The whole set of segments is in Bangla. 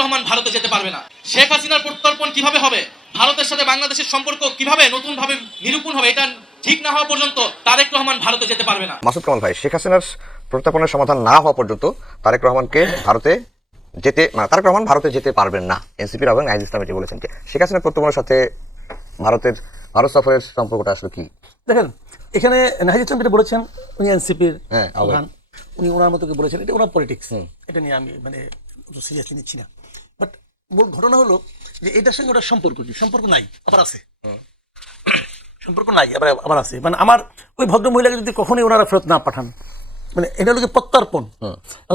রহমান ভারতে যেতে পারবে না। শেখ হাসিনার প্রত্যর্পণ কিভাবে হবে, ভারতের সাথে বাংলাদেশের সম্পর্ক কিভাবে নতুনভাবে নিরূপণ হবে, এটা ঠিক না হওয়া পর্যন্ত তারেক রহমান ভারতে যেতে পারবে না। মাসুদ কামাল ভাই, শেখ হাসিনার প্রত্যর্পণের সমাধান না হওয়া পর্যন্ত তারেক রহমানকে তারেক রহমান ভারতে যেতে পারবেন না, এনসিপির এবং নাহিদ ইসলাম এটি বলেছেন। শেখ হাসিনার প্রত্যর্পণের সাথে ভারত সফরের সম্পর্কটা আসলে কি? দেখেন, এখানে নাহিদ ইসলাম যেটা বলেছেন, উনি এনসিপির প্রধান, উনি ওনার মতো বলেছেন, এটা ওনার পলিটিক্স, এটা নিয়ে আমি সিরিয়াসলি নিচ্ছি না। বাট মূল ঘটনা হলো যে এটার সঙ্গে ওটার সম্পর্ক নাই, আবার আছে সম্পর্ক নাই, আবার আছে। মানে আমার ওই ভদ্র মহিলাকে যদি কখনোই ওনারা ফেরত না পাঠান, মানে এটা হলো প্রত্যর্পণ,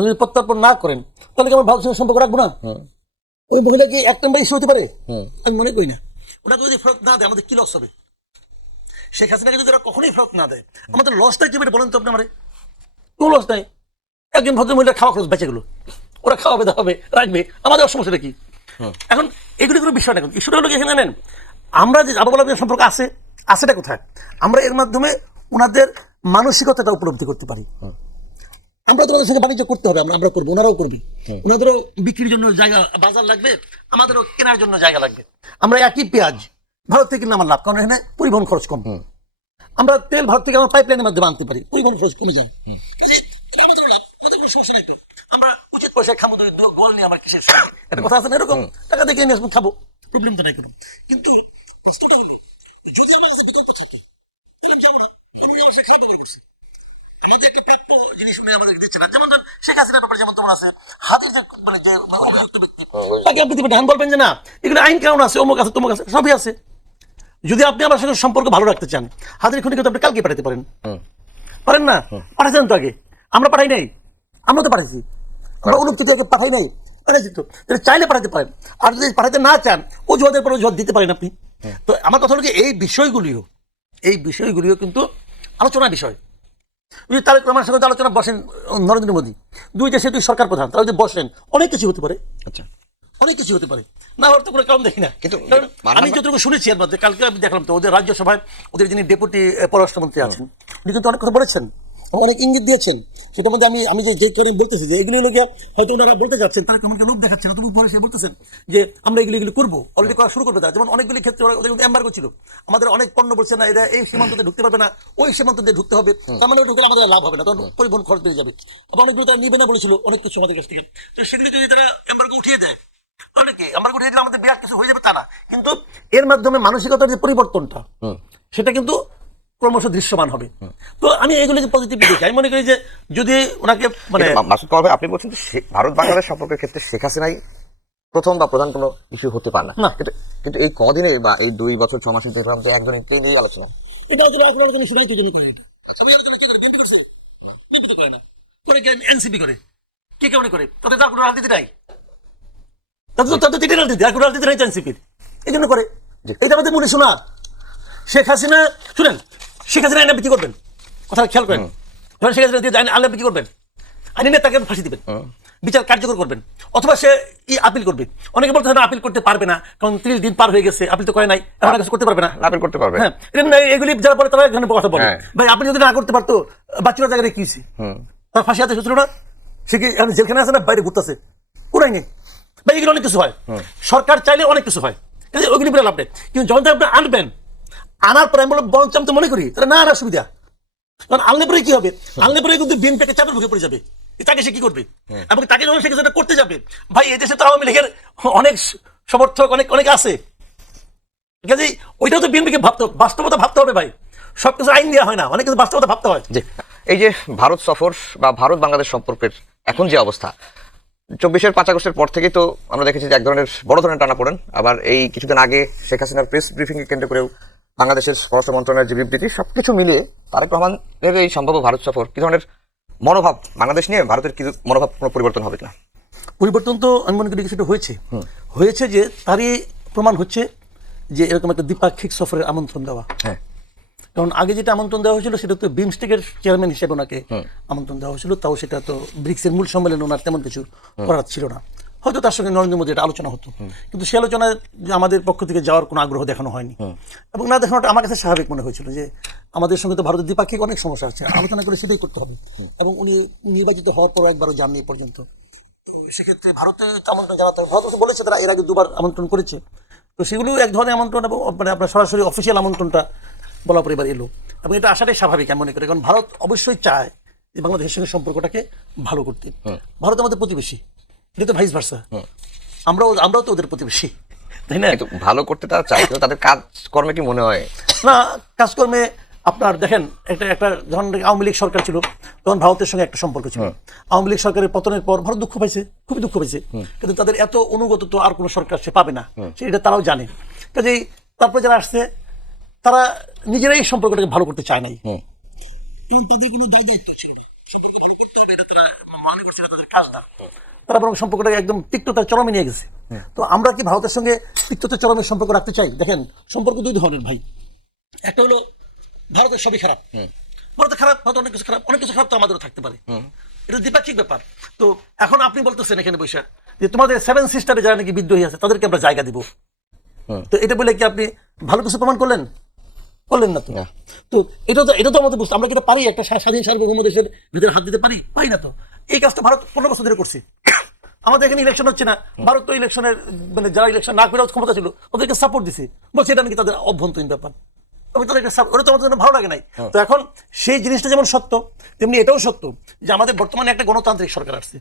যদি প্রত্যর্পণ না করেন তাহলে কি আমার ভারতের সঙ্গে সম্পর্ক রাখবো না? ওই মহিলা কি এক নম্বর ইস্যু হতে পারে? আমি মনে করি না। ওনাকে যদি ফেরত না দেয় আমাদের কি লস হবে? শেখ হাসিনাকে যদি ওরা কখনোই ফেরত না দেয় আমাদের লসটা কি বলেন তো আপনি? আমার কোনো লস নাই। একজন ভদ্র মহিলা খাওয়া খরচ বেঁচে গেলো, ওরা খাওয়াবে দাওয়াবে রাখবে, আমাদের সমস্যাটা কি? এখন এগুলি কোনো বিষয় না। ইস্যুটা হলো এখানে নেন, আমরা যে আবার বললাম সম্পর্ক আছেটা কোথায়? আমরা এর মাধ্যমে ওনাদের মানসিকতাটা উপলব্ধি করতে পারি। আমরা তোমাদের সঙ্গে বাণিজ্য করতে হবে, আমরা করবো, ওনারাও করবি। ওনাদেরও বিক্রির জন্য জায়গা বাজার লাগবে, আমাদেরও কেনার জন্য জায়গা লাগবে। আমরা একই পেঁয়াজ ভারত থেকে কিনলে আমার লাভ, কারণ এখানে পরিবহন খরচ কম। আমরা তেল ভারত থেকে আমার পাইপলাইনের মাধ্যমে আনতে পারি, পরিবহন খরচ কমে যায়, আমাদেরও লাভ, আমাদের কোনো সমস্যা নাই। তো আমরা উচিত পয়সায় খাবো, গোল নিয়ে আমার কিসের একটা কথা আছে না, এরকম টাকা দেখে নিয়ে আসবো, খাবো, প্রবলেম তো নাই কোনো। কিন্তু যদি আমার কাছে বিকল্প থাকে তাহলে যাবো না, সে খাওয়া ব্যবহার করছে, আমাদের একটা প্রাপ্য জিনিস আমাদের দিচ্ছে না। যেমন শেখ হাসিনার ব্যাপারে যেমন তোমার আছে, হাতির যে মানে যে অভিযুক্ত ব্যক্তি, তাকে আপনি ধান বলবেন যে না এগুলো আইন কানুন আছে, অমুক আছে তমুক আছে, সবই আছে। যদি আপনি আমার সঙ্গে সম্পর্ক ভালো রাখতে চান, হাতির খুনি কিন্তু আপনি কালকে পাঠাতে পারেন না? পাঠাচ্ছেন তো আগে, আমরা পাঠাই নাই, আমরা তো পাঠাইছি, আমরা অনুপস্থিতি আগে পাঠাই নাই, পাঠাইছি তো, চাইলে পাঠাতে পারেন। আর যদি পাঠাতে না চান অজুহাতের পর অজুহাত দিতে পারেন আপনি। তো আমার কথা হলো যে এই বিষয়গুলিও কিন্তু আলোচনার বিষয়। তারেক রহমানের সঙ্গে আলোচনা বসেন নরেন্দ্র মোদী, দুই দেশে দুই সরকার প্রধান, তারা যদি বসেন অনেক কিছু হতে পারে। আচ্ছা, অনেক কিছু হতে পারে, না হওয়ার তো কোনো কারণ দেখি না। কিন্তু আমি যতটুকু শুনেছি এর মধ্যে, কালকে আমি দেখলাম তো ওদের রাজ্যসভায় ওদের যিনি ডেপুটি পররাষ্ট্রমন্ত্রী আছেন, উনি কিন্তু অনেক কথা বলেছেন, অনেক ইঙ্গিত দিয়েছেন। সেটার মধ্যে আমি যে কারণে বলতেছি যে এগুলি লোক হয়তো ওনারা বলতে যাচ্ছেন, তারা কেমন লোক দেখাচ্ছেন, তবু পরে সে বলতেছেন যে আমরা এগুলি করবো, অলরেডি করা শুরু করবে তারা। যেমন অনেকগুলি ক্ষেত্রে ওদের কিন্তু এম্বার্গো ছিল, আমাদের অনেক পণ্য বলছে না এরা এই সীমান্ততে ঢুকতে পারবে না, ওই সীমান্ত দিয়ে ঢুকতে হবে, তার মানে ঢুকলে আমাদের লাভ হবে না, তখন পরিবহন খরচ বেড়ে যাবে। আবার অনেকগুলো তারা নিবে না বলেছিল, অনেক কিছু আমাদের কাছ থেকে। তো সেগুলি যদি তারা এম্বার্গো উঠিয়ে দেয় তাহলে কি আমরা উঠিয়ে দিলে আমাদের বিরাট কিছু হয়ে যাবে তা না, কিন্তু এর মাধ্যমে মানসিকতার যে পরিবর্তনটা সেটা কিন্তু ক্রমশ দৃশ্যমান হবে। তো আমি এগুলোকে পজিটিভলি দেখি। আমি মনে করি যে যদি ওনাকে মানে মাসুদ কামাল ভাই, আপনি বলছেন ভারত বাংলাদেশ সম্পর্কের ক্ষেত্রে শেখ হাসিনাই প্রথম বা প্রধান কোনো ইস্যু হতে পারে না, কিন্তু এই কদিনে বা এই 2 বছর 6 মাসে দেখলাম যে একজন নিয়ে আলোচনা, এটা তো আলোচনা শুনাই তো জন্য করে। এটা আমি আলোচনা কে করে? বিএনপি করছে? বিএনপি তো করে না, করে কি এনসিপি করে? কে কেমন করে? তাদের তার কোনো রাজনীতি নাই, তাদের তিনটে রাজনীতি, আর কোনো রাজনীতি নাই এনসিপির, এই জন্য করে। এটা আমাদের মনে শোনা। শেখ হাসিনা শুনেন, শেখ হাসিনা আইন আপনি কি করবেন? কথা খেয়াল করেন, ধরেন শেখ হাসিনা আইন আপনি কি করবেন? আইন নিয়ে তাকে ফাঁসি দিবেন, বিচার কার্যকর করবেন, অথবা সে আপিল করবে। অনেকে বলতে আপিল করতে পারবে না, কারণ 30 দিন পার হয়ে গেছে, আপিল তো করে নাই, এখন কাছে করতে পারবে না, আপিল করতে পারবে। হ্যাঁ, এগুলি যারা বলে তারা এখানে কথা বলে, ভাই আপনি যদি না করতে পারতো বাচ্চারা জায়গায় কি হয়েছে, তার ফাঁসি হাতে শুনছিল না, সে কি যেখানে আছে না বাইরে ঘুরতেছে, কোনাই নেই। ভাই এগুলো অনেক কিছু হয়, সরকার চাইলে অনেক কিছু হয়, ওইগুলি বলে লাভ নেই। কিন্তু যখন আপনি আনবেন, আনার পরে আমি বরঞ্চ আমি তো মনে করি তাহলে না আনার সুবিধা, কারণ আনলে পরে কি হবে? আনলে পরে কিন্তু বিএনপিকে চাপের মুখে পড়ে যাবে, তাকে সে কি করবে? এবং তাকে যখন সে কিছু করতে যাবে, ভাই এই দেশে তো আওয়ামী লীগের অনেক সমর্থক অনেক আছে, কাজেই ওইটাও তো বিএনপিকে বাস্তবতা ভাবতে হবে। ভাই সবকিছু আইন দেওয়া হয় না, অনেক কিছু বাস্তবতা ভাবতে হয়। এই যে ভারত সফর বা ভারত বাংলাদেশ সম্পর্কের এখন যে অবস্থা, 24-এর 5 আগস্টের পর থেকেই তো আমরা দেখেছি যে এক ধরনের বড় ধরনের টানাপোড়েন। আবার এই কিছুদিন আগে শেখ হাসিনার প্রেস ব্রিফিংকে কেন্দ্র করেও বাংলাদেশের পররাষ্ট্র মন্ত্রণালয়ের যে বিবৃতি, সবকিছু মিলিয়ে তারেক রহমানের এই সম্ভাব্য ভারত সফর কি ধরনের মনোভাব, বাংলাদেশ নিয়ে ভারতের কি মনোভাব কোনো পরিবর্তন হবে কিনা? পরিবর্তন তো আমি মনে করি সেটা হয়েছে যে তারই প্রমাণ হচ্ছে যে এরকম একটা দ্বিপাক্ষিক সফরের আমন্ত্রণ দেওয়া। কারণ আগে যেটা আমন্ত্রণ দেওয়া হয়েছিল সেটা তো বিমস্টেকের চেয়ারম্যান হিসেবে ওনাকে আমন্ত্রণ দেওয়া হয়েছিল, তাও সেটা তো ব্রিক্সের মূল সম্মেলনে ওনার তেমন কিছু করার ছিল না। হয়তো তার সঙ্গে নরেন্দ্র মোদী এটা আলোচনা হতো, কিন্তু সে আলোচনায় আমাদের পক্ষ থেকে যাওয়ার কোনো আগ্রহ দেখানো হয়নি, এবং না দেখানোটা আমার কাছে স্বাভাবিক মনে হয়েছিল যে আমাদের সঙ্গে তো ভারতের দ্বিপাক্ষিক অনেক সমস্যা আছে, আলোচনা করে সেটাই করতে হবে। এবং উনি নির্বাচিত হওয়ার পর একবারও যাননি পর্যন্ত। সেক্ষেত্রে ভারতে আমন্ত্রণ জানাতে হবে। ভারত বলেছে তারা এর আগে 2বার আমন্ত্রণ করেছে, তো সেগুলো এক ধরনের আমন্ত্রণ এবং মানে আপনার সরাসরি অফিসিয়াল আমন্ত্রণটা বলা পরিবার এলো, এবং এটা আসাটাই স্বাভাবিক আমি মনে করি, কারণ ভারত অবশ্যই চায় যে বাংলাদেশের সঙ্গে সম্পর্কটাকে ভালো করতে। ভারত আমাদের প্রতিবেশী, এটা তো ভাইস ভার্সা, আমরাও তো ওদের প্রতিবেশী, তাই না? কিন্তু ভালো করতে তারা চায়, কিন্তু তাদের কাজকর্মে কি মনে হয় না, কাজকর্মে আপনার দেখেন একটা যখন আওয়ামী লীগ সরকার ছিল তখন ভারতের সঙ্গে একটা সম্পর্ক ছিল। আওয়ামী লীগ সরকারের পতনের পর ভারত দুঃখ পাইছে, খুবই দুঃখ পাইছে, কিন্তু তাদের এত অনুগত তো আর কোনো সরকার সে পাবে না, সেটা তারাও জানে। কাজেই তারপরে যারা আসছে তারা নিজেরাই এই সম্পর্কটাকে ভালো করতে চায় নাই। তারা বরং সম্পর্কটাকে একদম তিক্ততার চরমে নিয়ে গেছে। তো আমরা কি ভারতের সঙ্গে তিক্ততার চরমের সম্পর্ক রাখতে চাই? দেখেন, সম্পর্ক 2 ধরনের ভাই। একটা হলো ভারতের সবই খারাপ, ভারতের খারাপ, ভারত অনেক কিছু খারাপ, অনেক কিছু খারাপ তো আমাদেরও থাকতে পারে, এটা দ্বিপাক্ষিক ব্যাপার। তো এখন আপনি বলতেছেন এখানে বসে যে তোমাদের 7 সিস্টারে যারা নাকি বিদ্রোহী আছে তাদেরকে আমরা জায়গা দিব, তো এটা বলে কি আপনি ভালো কিছু প্রমাণ করলেন না তো? তো এটা তো আমাদের বুঝতে, আমরা কি এটা পারি একটা স্বাধীন সার্বভৌম দেশের ভিতরে হাত দিতে পারি না তো। এই কাজটা ভারত 15 বছর ধরে করছে। আমাদের এখানে ইলেকশন হচ্ছে না, ভারত তো ইলেকশনের মানে যারা ইলেকশন না করে ক্ষমতা ছিল ওদেরকে সাপোর্ট দিছে, বলছে এটা নাকি তাদের অভ্যন্তরীণ ব্যাপার, ওটা তো আমাদের জন্য ভালো লাগে নাই। তো এখন সেই জিনিসটা যেমন সত্য তেমনি এটাও সত্য যে আমাদের বর্তমানে একটা গণতান্ত্রিক সরকার আসছে,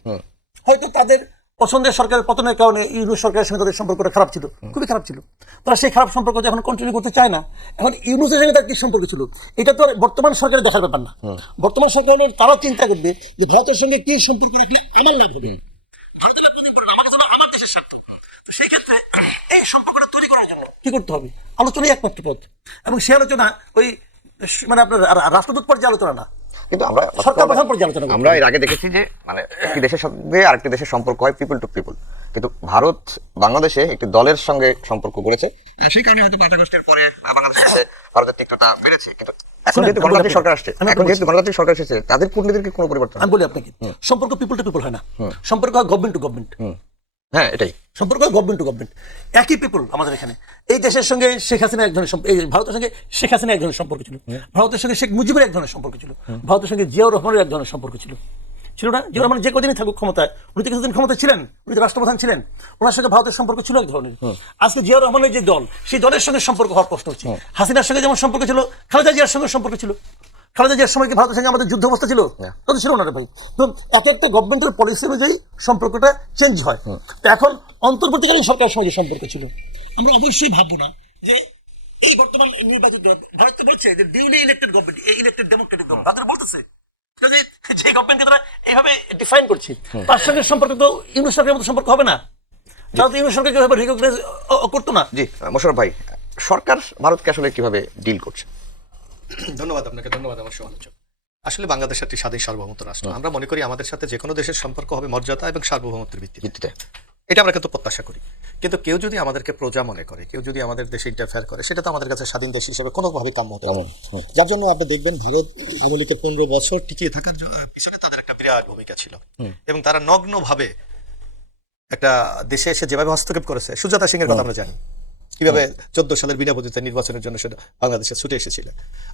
হয়তো তাদের পছন্দের সরকারের পতনের কারণে ইউনূস সরকারের সঙ্গে তাদের সম্পর্কটা খারাপ ছিল, খুবই খারাপ ছিল, তারা সেই খারাপ সম্পর্ক এখন কন্টিনিউ করতে চায় না। এখন ইউনূসের সঙ্গে তার কি সম্পর্ক ছিল এটা তো বর্তমান সরকারের দেখার ব্যাপার না। বর্তমান সরকার তারা চিন্তা করবে যে ভারতের সঙ্গে কি সম্পর্ক রাখলে আমার লাভ হবে, আমার দেশের স্বার্থ। সেই ক্ষেত্রে এই সম্পর্কটা তৈরি করার জন্য কি করতে হবে? আলোচনাই একমাত্র পথ, এবং সেই আলোচনা ওই মানে আপনার রাষ্ট্রদূত পর্যায়ে আলোচনা না, কিন্তু আমরা সরকার প্রধান পর্যায়ে আলোচনা করতে আমরা হবে। এর আগে দেখেছি যে মানে একটি দেশের সঙ্গে আরেকটি দেশের সম্পর্ক হয় পিপল টু পিপল, কিন্তু ভারত বাংলাদেশে একটি দলের সঙ্গে সম্পর্ক করেছে, সেই কারণে হয়তো 5 আগস্টের পরে বাংলাদেশের সাথে ভারতের তিক্ততা বেড়েছে। কিন্তু এখন যেহেতু গণতান্ত্রিক সরকার আসছে, তাদের কূটনীতির কি কোনো পরিবর্তন? আমি বলি আপনাকে, সম্পর্ক পিপল টু পিপল হয় না, সম্পর্ক হয় গভর্নমেন্ট টু গভর্নমেন্ট। হ্যাঁ, এটাই সম্পর্ক হয় গভর্নমেন্ট টু গভর্নমেন্ট। একই পিপল আমাদের এখানে, এই দেশের সঙ্গে শেখ হাসিনা এক ধরনের এই ভারতের সঙ্গে শেখ হাসিনা এক ধরনের সম্পর্ক ছিল, ভারতের সঙ্গে শেখ মুজিবের এক ধরনের সম্পর্ক ছিল, ভারতের সঙ্গে জিয়াউর রহমানের এক ধরনের সম্পর্ক ছিল না? জিয়াউর রহমান যে কদিনই থাকুক ক্ষমতায়, উনি তো কিছুদিন ক্ষমতায় ছিলেন, উনি তো রাষ্ট্রপ্রধান ছিলেন, ওনার সঙ্গে ভারতের সম্পর্ক ছিল এক ধরনের। আজকে জিয়াউর রহমানের যে দল, সেই দলের সঙ্গে সম্পর্ক হওয়ার প্রশ্ন হচ্ছে। হাসিনার সঙ্গে যেমন সম্পর্ক ছিল, খালেদা জিয়ার সঙ্গে সম্পর্ক ছিল। খালেদা জিয়ার সময় কি ভারতের সঙ্গে আমাদের যুদ্ধ অবস্থা ছিল? তখন ছিল না রে ভাই। তো এক একটা গভর্নমেন্টের পলিসি অনুযায়ী সম্পর্কটা চেঞ্জ হয়। তো এখন অন্তর্বর্তীকালীন সরকারের সঙ্গে যে সম্পর্ক ছিল, আমরা অবশ্যই ভাববো না যে এই বর্তমান নির্বাচিত ভারত তো বলছে যে ডিউলি ইলেক্টেড গভর্নমেন্ট, এই ইলেক্টেড ডেমোক্রেটিক গভর্নমেন্ট, তাদের বলতেছে যে গভর্নমেন্টকে তারা এইভাবে ডিফাইন করছে, তার সঙ্গে সম্পর্ক তো ইউনূস সরকারের মতো সম্পর্ক হবে না, তারা তো ইউনূস সরকারকে এভাবে রিকগনাইজ করতো না। জি, মোশাররফ ভাই, সরকার ভারতকে আসলে কিভাবে ডিল করছে? ধন্যবাদ আপনাকে, ধন্যবাদ আমার সমালোচক। আসলে বাংলাদেশ একটি স্বাধীন সার্বভৌমত্ব রাষ্ট্র। আমরা মনে করি আমাদের সাথে যে কোনো দেশের সম্পর্ক হবে মর্যাদা এবং সার্বভৌমত্বের ভিত্তিতে, এটা আমরা কিন্তু প্রত্যাশা করি। কিন্তু কেউ যদি আমাদেরকে প্রজা মনে করে, কেউ যদি আমাদের দেশে ইন্টারফেয়ার করে, সেটা তো আমাদের কাছে স্বাধীন দেশ হিসেবে কোনোভাবে কাম্য হতে পারে না। যার জন্য আপনি দেখবেন ভারত আওয়ামী লীগের 15 বছর টিকিয়ে থাকার পিছনে তাদের একটা বিরাট ভূমিকা ছিল, এবং তারা নগ্নভাবে একটা দেশে এসে যেভাবে হস্তক্ষেপ করেছে, সুজাতা সিং এর কথা আমরা জানি, কিভাবে 14 সালের বিনা প্রতিদ্বন্দ্বিতা নির্বাচনের জন্য সেটা বাংলাদেশে ছুটে এসেছিল।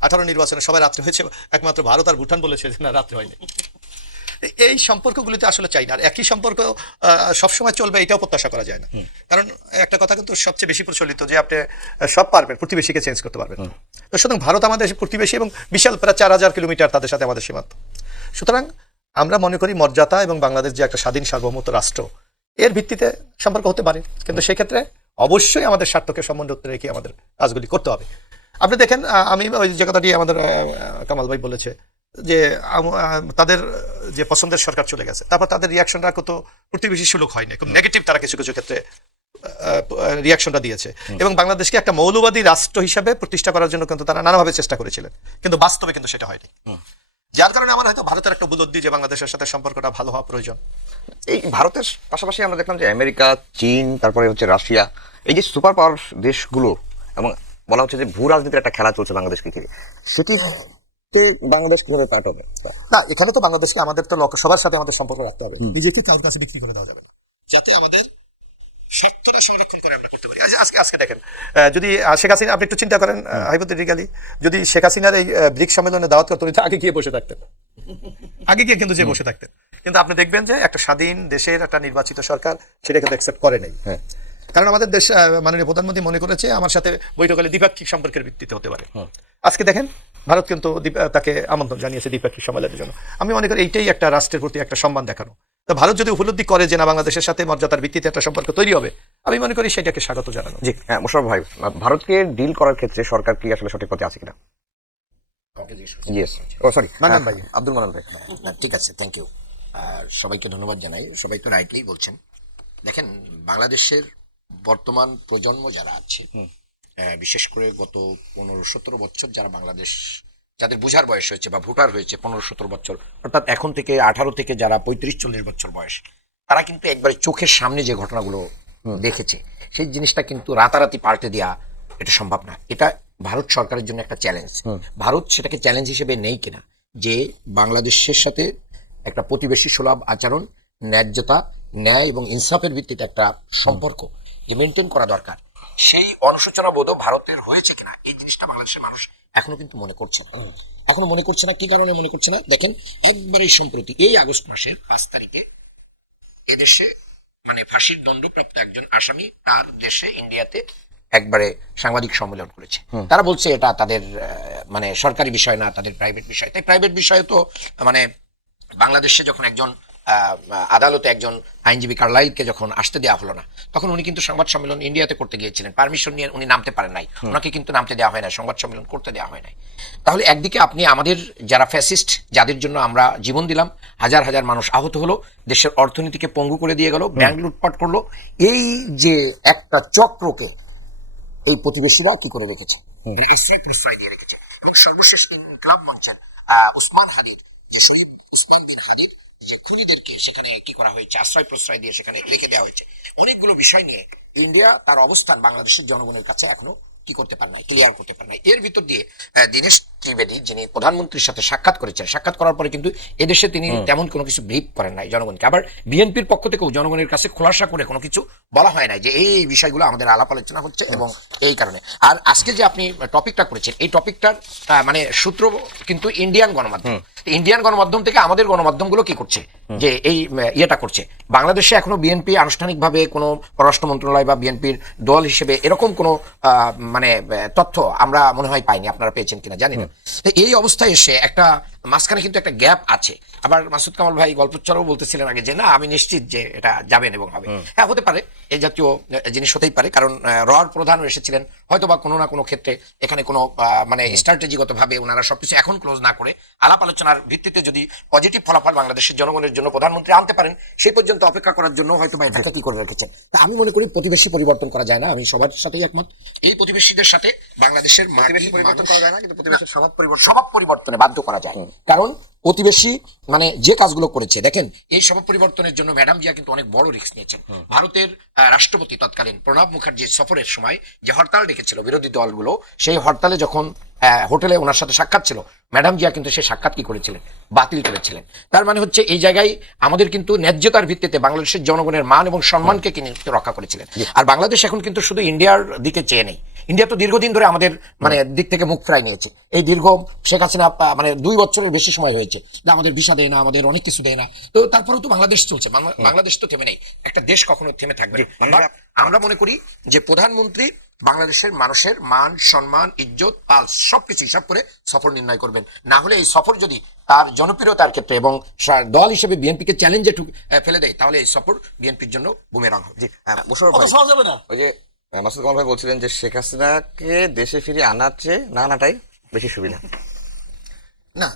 18 নির্বাচনে সবাই রাত্রে হয়েছে, একমাত্র ভারত আর ভুটান বলেছে না রাত্রে হয়নি। এই সম্পর্কগুলিতে আসলে চাই না, আর একই সম্পর্ক সবসময় চলবে এটাও প্রত্যাশা করা যায় না। কারণ একটা কথা কিন্তু সবচেয়ে বেশি প্রচলিত যে আপনি সব পারবেন, প্রতিবেশীকে চেঞ্জ করতে পারবেন। তো সুতরাং ভারত আমাদের প্রতিবেশী এবং বিশাল প্রায় 4000 কিলোমিটার তাদের সাথে আমাদের সীমান্ত। সুতরাং আমরা মনে করি মর্যাদা এবং বাংলাদেশ যে একটা স্বাধীন সার্বভৌমত্ব রাষ্ট্র, এর ভিত্তিতে সম্পর্ক হতে পারে, কিন্তু সেক্ষেত্রে অবশ্যই আমাদের স্বার্থকে সমুন্নত রেখে আমাদের কাজগুলি করতে হবে। আপনি দেখেন, আমি ওই যে কথাটি আমাদের কামাল ভাই বলেছে যে তাদের যে পছন্দের সরকার চলে গেছে, তারপর তাদের রিয়াকশনটা কত প্রতিবেশী সুলভ হয়নি, খুব নেগেটিভ তারা কিছু কিছু ক্ষেত্রে রিয়াকশনটা দিয়েছে, এবং বাংলাদেশকে একটা মৌলবাদী রাষ্ট্র হিসাবে প্রতিষ্ঠা করার জন্য কিন্তু তারা নানাভাবে চেষ্টা করেছিলেন, কিন্তু বাস্তবে কিন্তু সেটা হয়নি। যার কারণে আমার হয়তো ভারতের একটা উপলব্ধি যে বাংলাদেশের সাথে সম্পর্কটা ভালো হওয়া প্রয়োজন। এই ভারতের পাশাপাশি আমরা দেখলাম যে আমেরিকা, চীন, তারপরে হচ্ছে রাশিয়া, এই যে সুপার পাওয়ার দেশগুলো, এবং বলা হচ্ছে যে ভূ রাজনীতির একটা খেলা চলছে বাংলাদেশকে ঘিরে, সেটি বাংলাদেশ কিভাবে পার্ট হবে? না, এখানে তো বাংলাদেশকে আমাদের তো সবার সাথে আমাদের সম্পর্ক রাখতে হবে, নিজেকে কারোর কাছে বিক্রি করে দেওয়া যাবে না, যাতে আমাদের স্বার্থটা সংরক্ষণ করে আমরা করতে পারি। আজকে দেখেন, যদি শেখ হাসিনা, আপনি একটু চিন্তা করেন হাইপোথেটিক্যালি, যদি শেখ হাসিনার এই ব্রিক্স সম্মেলনে দাওয়াত করতেন, আগে গিয়ে বসে থাকতেন, আগে গিয়ে কিন্তু যে বসে থাকতেন, কিন্তু আপনি দেখবেন যে একটা স্বাধীন দেশের একটা নির্বাচিত সরকার সেটা কিন্তু অ্যাকসেপ্ট করে নাই। কারণ আমাদের দেশ মাননীয় প্রধানমন্ত্রী মনে করেছে আমার সাথে বৈঠক হলে দ্বিপাক্ষিক সম্পর্কের ভিত্তিতে হতে পারে। আজকে দেখেন ভারত কিন্তু তাকে আমন্ত্রণ জানিয়েছে দ্বিপাক্ষিক সম্মেলনের জন্য। আমি মনে করি এইটাই একটা রাষ্ট্রের প্রতি একটা সম্মান দেখানো। তো ভারত যদি উপলব্ধি করে যে না বাংলাদেশের সাথে মর্যাদার ভিত্তিতে একটা সম্পর্ক তৈরি হবে, আমি মনে করি সেটাকে স্বাগত জানানো। জি হ্যাঁ, মোশাররফ ভাই, ভারতকে ডিল করার ক্ষেত্রে সরকার কি আসলে সঠিক পথে আছে কিনা? ইয়েস, ও সরি, মান্নান ভাই। আব্দুল মান্নান ভাই। না, ঠিক আছে, থ্যাংক ইউ। সবাইকে ধন্যবাদ জানাই। সবাই তো রাইটলি বলছেন। দেখেন, বাংলাদেশের বর্তমান প্রজন্ম যারা আছে, বিশেষ করে গত 15-17 বছর যারা বাংলাদেশ, যাদের বুঝার বয়স হয়েছে বা ভোটার হয়েছে 15-17 বছর, অর্থাৎ এখন থেকে 18 থেকে যারা 35-40 বছর বয়স, তারা কিন্তু একবারে চোখের সামনে যে ঘটনাগুলো দেখেছে, সেই জিনিসটা কিন্তু রাতারাতি পাল্টে দেওয়া এটা সম্ভব না। এটা ভারত সরকারের জন্য একটা চ্যালেঞ্জ। ভারত সেটাকে চ্যালেঞ্জ হিসেবে নেই কিনা, যে বাংলাদেশের সাথে একটা প্রতিবেশী সুলভ আচরণ, ন্যায্যতা, ন্যায় এবং ইনসাফের ভিত্তিতে একটা সম্পর্ক যে মেনটেন করা দরকার, সেই অনুশোচনা বোধ ভারতের হয়েছে কিনা এই জিনিসটা বাংলাদেশের মানুষ এখনো কিন্তু মনে করছে না। এখনো মনে করছে না। কি কারণে মনে করছে না? দেখেন, একবারেই সম্প্রতি এই আগস্ট মাসের 5 তারিখে এদেশে মানে ফাঁসির দণ্ডপ্রাপ্ত একজন আসামি তার দেশে ইন্ডিয়াতে একবারে সাংবাদিক সম্মেলন করেছে। তারা বলছে এটা তাদের মানে সরকারি বিষয় না, তাদের প্রাইভেট বিষয়। তাই প্রাইভেট বিষয়ে তো মানে বাংলাদেশে যখন একজন আদালতে একজন আইনজীবী কার্লাইলকে যখন আসতে দেওয়া হলো না, তখন উনি কিন্তু সংবাদ সম্মেলন ইন্ডিয়াতে করতে গিয়েছিলেন, পারমিশন নিয়ে উনি নামতে পারেন নাই, ওনাকে কিন্তু নামতে দেওয়া হয় না, সংবাদ সম্মেলন করতে দেওয়া হয় নাই। তাহলে একদিকে আপনি আমাদের যারা ফ্যাসিস্ট, যাদের জন্য আমরা জীবন দিলাম, হাজার হাজার মানুষ আহত হলো, দেশের অর্থনীতিকে পঙ্গু করে দিয়ে গেল, ব্যাংক লুটপাট করলো, এই যে একটা চক্রকে এই প্রতিবেশীরা কি করে রেখেছে, প্রশ্রয় দিয়ে রেখেছে। এবং সর্বশেষ ইনকলাব মঞ্চের উসমান হাদির, যে শহীদ উসমান বিন হাদির যে খুনিদেরকে সেখানে কি করা হয়েছে, আশ্রয় প্রশ্রয় দিয়ে সেখানে রেখে দেওয়া হয়েছে। অনেকগুলো বিষয় নিয়ে ইন্ডিয়া তার অবস্থান বাংলাদেশের জনগণের কাছে এখনো কি করতে পারে নাই, ক্লিয়ার করতে পারে নাই। এর ভিতর দিয়ে দীনেশ ত্রিবেদী, যিনি প্রধানমন্ত্রীর সাথে সাক্ষাৎ করেছেন, সাক্ষাৎ করার পরে কিন্তু এদেশে তিনি তেমন কোনো কিছু ব্রিফ করেন নাই জনগণকে। আবার বিএনপির পক্ষ থেকেও জনগণের কাছে খোলাসা করে কোনো কিছু বলা হয় নাই যে এই বিষয়গুলো আমাদের আলাপ আলোচনা হচ্ছে এবং এই কারণে। আর আজকে যে আপনি টপিকটা করেছেন, এই টপিকটার মানে সূত্র কিন্তু ইন্ডিয়ান গণমাধ্যম। ইন্ডিয়ান গণমাধ্যম থেকে আমাদের গণমাধ্যমগুলো কি করছে, যে এই ইয়েটা করছে। বাংলাদেশে এখনো বিএনপি আনুষ্ঠানিকভাবে কোনো পররাষ্ট্র মন্ত্রণালয় বা বিএনপির দল হিসেবে এরকম কোনো মানে তথ্য আমরা মনে হয় পাইনি। আপনারা পেয়েছেন কিনা জানি না। তো এই অবস্থায় এসে একটা মাঝখানে কিন্তু একটা গ্যাপ আছে। আবার মাসুদ কামাল ভাই গল্পচ্ছরও বলতেছিলেন আগে যে না, আমি নিশ্চিত যে এটা যাবেন এবং হবে। হ্যাঁ, হতে পারে, এই জাতীয় জিনিস হতেই পারে। কারণ রর প্রধানও এসেছিলেন, হয়তো বা কোনো না কোনো ক্ষেত্রে এখানে কোনো মানে স্ট্র্যাটেজিগত ভাবে ওনারা সবকিছু এখন ক্লোজ না করে আলাপ আলোচনার ভিত্তিতে যদি পজিটিভ ফলাফল বাংলাদেশের জনগণের জন্য প্রধানমন্ত্রী আনতে পারেন, সেই পর্যন্ত অপেক্ষা করার জন্য হয়তো বা এটাকে কি করে রেখেছেন। তা আমি মনে করি প্রতিবেশী পরিবর্তন করা যায় না, আমি সবার সাথেই একমত। এই প্রতিবেশীদের সাথে বাংলাদেশের পরিবর্তন করা যায় না, কিন্তু প্রতিবেশীর স্বভাব পরিবর্তনে বাধ্য করা যায়। কারণ প্রতিবেশী মানে যে কাজগুলো করেছে, দেখেন এই স্বভাব পরিবর্তনের জন্য ম্যাডাম জিয়া কিন্তু অনেক বড় রিস্ক নিয়েছেন। ভারতের রাষ্ট্রপতি তৎকালীন প্রণব মুখার্জির সফরের সময় যে হরতাল ডেকেছিল বিরোধী দলগুলো, সেই হরতালে যখন হোটেলে ওনার সাথে সাক্ষাৎ ছিল, ম্যাডাম জিয়া কিন্তু সেই সাক্ষাৎ কি করেছিলেন, বাতিল করেছিলেন। তার মানে হচ্ছে এই জায়গায় আমাদের কিন্তু ন্যায্যতার ভিত্তিতে বাংলাদেশের জনগণের মান এবং সম্মানকে কিন্তু রক্ষা করেছিলেন। আর বাংলাদেশ এখন কিন্তু শুধু ইন্ডিয়ার দিকে চেয়ে নেই। ইন্ডিয়া তো দীর্ঘদিন ধরে আমাদের মানে দিক থেকে মুখ ফেরাই নিয়েছে। এই দীর্ঘ শেখ হাসিনা মানে 2 বছরের বেশি সময় হয়েছে, আমাদের ভিসা দেয় না, আমাদের অনেক কিছু দেয় না। তো তারপরেও তো বাংলাদেশ চলছে, বাংলাদেশ তো থেমে নেই। একটা দেশ কখনো থেমে থাকবে না। আমরা মনে করি যে প্রধানমন্ত্রী বাংলাদেশের মানুষের মান, সম্মান, ইজ্জত, পালস সবকিছু হিসাব করে সফর নির্ণয় করবেন। না হলে এই সফর যদি তার জনপ্রিয়তার ক্ষেত্রে এবং দল হিসেবে বিএনপিকে চ্যালেঞ্জে ফেলে দেয়, তাহলে এই সফর বিএনপির জন্য বুমেরাং হবে। মোশাররফ ভাই, সহজ হবে না। ওই যে মাসুদ কামাল ভাই বলছিলেন যে শেখ হাসিনাকে দেশে ফিরিয়ে আনার চেয়ে না আনাটাই বেশি সুবিধা। না,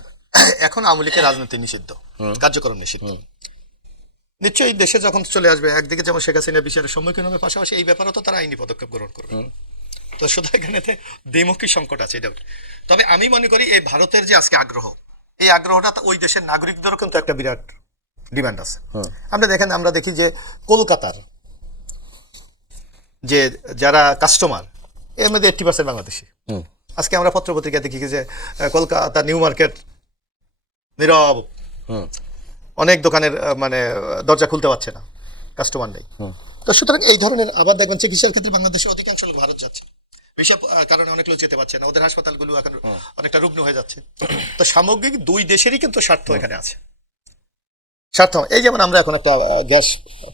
এখন আওয়ামী লীগের রাজনীতি নিষিদ্ধ, কার্যক্রম নিষিদ্ধ। নিশ্চয়ই দেশে যখন চলে আসবে, একদিকে যেমন শেখ হাসিনা বিচারের সম্মুখীন হবে, পাশাপাশি এই ব্যাপারেও তো তারা আইনি পদক্ষেপ গ্রহণ করবে। তো শুধু এখানে দ্বিমুখী সংকট আছে এটা। তবে আমি মনে করি এই ভারতের যে আজকে আগ্রহ, এই আগ্রহটা ওই দেশের নাগরিকদেরও কিন্তু একটা বিরাট ডিমান্ড আছে। আমরা দেখি যে কলকাতার যে যারা কাস্টমার, এর মধ্যে 80% বাংলাদেশি। আজকে আমরা পত্রপত্রিকা দেখি যে কলকাতা নিউ মার্কেট নীরব, অনেক দোকানের মানে দরজা খুলতে পারছে না, কাস্টমার নেই। তো সুতরাং এই ধরনের, আবার দেখবেন চিকিৎসার ক্ষেত্রে বাংলাদেশের অধিকাংশ লোক ভারত যাচ্ছে, বিষয় কারণে অনেক লোক যেতে পারছে না, ওদের হাসপাতালগুলো এখন অনেকটা রুগ্ন হয়ে যাচ্ছে। তো সামগ্রিক 2 দেশেরই কিন্তু স্বার্থ এখানে আছে। স্বার্থ। এই যেমন আমরা এখন একটা গ্যাস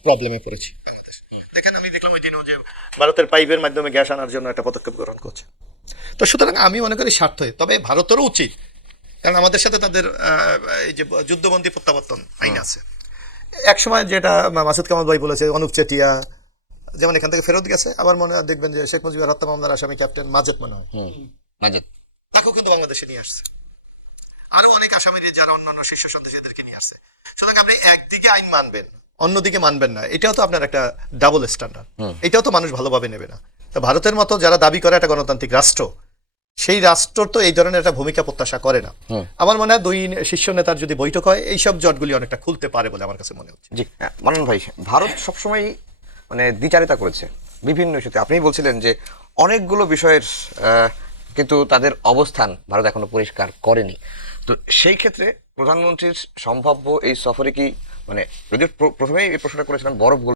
প্রবলেমে পড়েছি বাংলাদেশ। দেখেন আমি দেখলাম ওই দিনও যে ভারতের পাইপের মাধ্যমে গ্যাস আনার জন্য একটা পদক্ষেপ গ্রহণ করছে। তো সুতরাং আমি মনে করি স্বার্থ, তবে ভারতেরও উচিত, কারণ আমাদের সাথে তাদের এই যে যুদ্ধবন্দী প্রত্যাবর্তন আইন আছে। এক সময় যেটা মাসুদ কামাল ভাই বলেছে, অনুপ চেটিয়া যেমন এখান থেকে ফেরত গেছে, আবার মনে হয় দেখবেন যে শেখ মুজিবের হত্যা মামলার আসামি ক্যাপ্টেন মাজেদ মনে হয় মাজেদ তাকেও কিন্তু বাংলাদেশে নিয়ে আসছে। আরো অনেক আসামির যারা অন্যান্য শীর্ষ সন্ত্রাসীদেরকে নিয়ে আসছে। সুতরাং আপনি একদিকে আইন মানবেন, অন্যদিকে মানবেন না, এটাও তো আপনার একটা ডাবল স্ট্যান্ডার্ড, এটাও তো মানুষ ভালোভাবে নেবে না। তো ভারতের মতো যারা দাবি করে একটা গণতান্ত্রিক রাষ্ট্র, সেই রাষ্ট্র তো এই ধরনের একটা ভূমিকা প্রত্যাশা করে না। আমার মনে হয় দুই শীর্ষ নেতার যদি বৈঠক হয়, এইসব জটগুলি অনেকটা খুলতে পারে বলে আমার কাছে মনে হচ্ছে। জি মানন ভাই, ভারত সবসময় মানে দ্বিচারিতা করেছে বিভিন্ন ইস্যুতে। আপনি বলছিলেন যে অনেকগুলো বিষয়ের কিন্তু তাদের অবস্থান ভারত এখনো পরিষ্কার করেনি। তো সেই ক্ষেত্রে প্রধানমন্ত্রীর সম্ভাব্য এই সফরে কি মানে, যদিও প্রথমেই এই প্রশ্নটা করেছিলাম বরফ